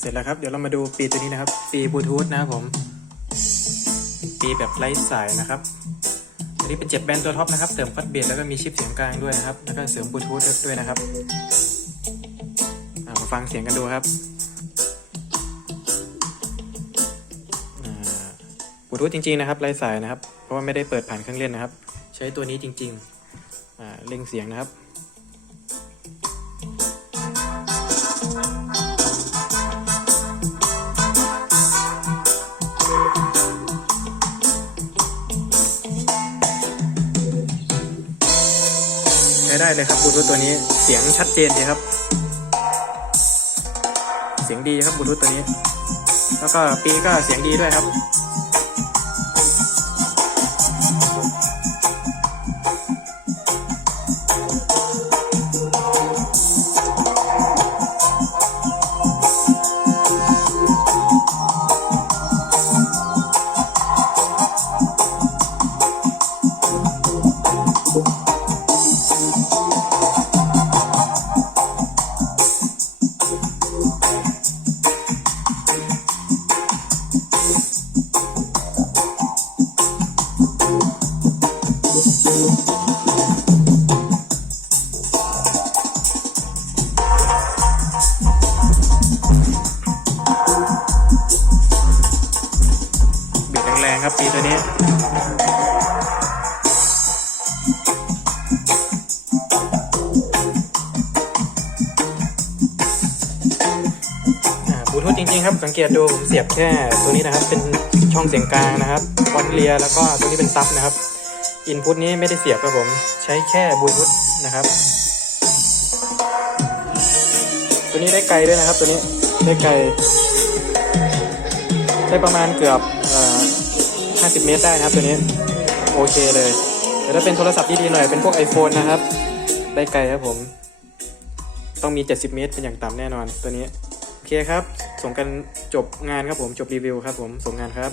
เสร็จแล้วครับ เดี๋ยวเรามาดูปีตัวนี้นะครับ ปีบลูทูธนะครับผม ปีแบบไร้สายนะครับอันนี้เป็นเจ็บแบนตัวท็อปนะครับ เติมฟัดเบียดแล้วก็มีชิปเสียงกลางด้วยนะครับ แล้วก็เสริมบลูทูธด้วยนะครับมาฟังเสียงกันดูครับบลูทูธจริงๆนะครับไร้สายนะครับ เพราะว่าไม่ได้เปิดผ่านเครื่องเล่นนะครับ ใช้ตัวนี้จริงๆเล่งเสียงนะครับ ใช้ได้เลยครับบลูทูธตัวนี้เสียงชัดเจนดีครับ เสียงดีครับบลูทูธตัวนี้ แล้วก็ปีก็เสียงดีด้วยครับ ปีตัวนี้บูทูธจริงๆครับ สังเกตดูผมเสียบแค่ตัวนี้นะครับ เป็นช่องเสียงกลางนะครับคอดเลียแล้วก็ตัวนี้เป็นซับนะครับ อินพุตนี้ไม่ได้เสียบครับผม ใช้แค่บูทูธนะครับ ตัวนี้ได้ไกลด้วยนะครับตัวนี้ได้ไกลได้ประมาณเกือบเอ่อ 50 เมตรได้นะครับตัวนี้ โอเคเลยแต่ถ้าเป็นโทรศัพท์ที่ดีหน่อยเป็นพวก iPhone นะครับ ได้ไกลครับผม ต้องมี 70 เมตรเป็นอย่างต่ำแน่นอนตัวนี้ โอเคครับ ส่งกันจบงานครับผมจบรีวิวครับผมส่งงานครับ